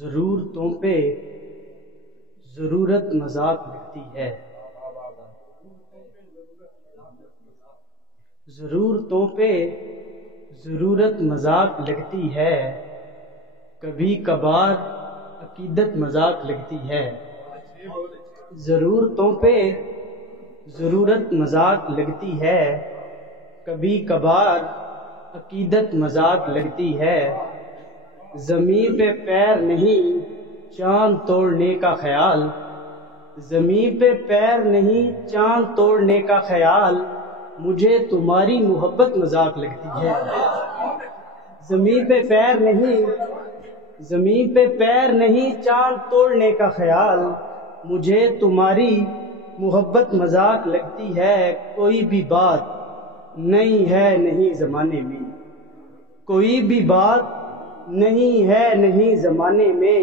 ضرورتوں پہ ضرورت مذاق لگتی ہے، ضرورتوں پہ ضرورت مذاق لگتی ہے، کبھی کبھار عقیدت مذاق لگتی ہے۔ ضرورتوں پہ ضرورت مذاق لگتی ہے، کبھی کبھار عقیدت مذاق لگتی ہے۔ زمین پہ پیر نہیں چاند توڑنے کا خیال، زمین پہ پیر نہیں چاند توڑنے کا خیال، مجھے تمہاری محبت مذاق لگتی ہے۔ زمین پہ پیر نہیں چاند توڑنے کا خیال، مجھے تمہاری محبت مذاق لگتی ہے۔ کوئی بھی بات نہیں ہے نہیں زمانے میں، کوئی بھی بات نہیں ہے نہیں زمانے میں،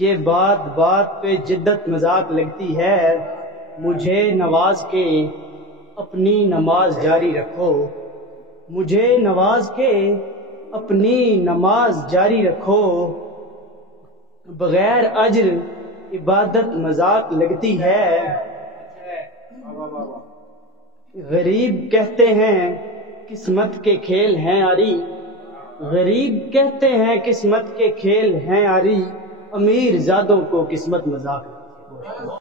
یہ بات بات پہ جدت مذاق لگتی ہے۔ مجھے نواز کے اپنی نماز جاری رکھو، مجھے نواز کے اپنی نماز جاری رکھو، بغیر اجر عبادت مذاق لگتی ہے۔ غریب کہتے ہیں قسمت کے کھیل ہیں آری، غریب کہتے ہیں قسمت کے کھیل ہیں آری، امیر زادوں کو قسمت مذاق لگتی ہے۔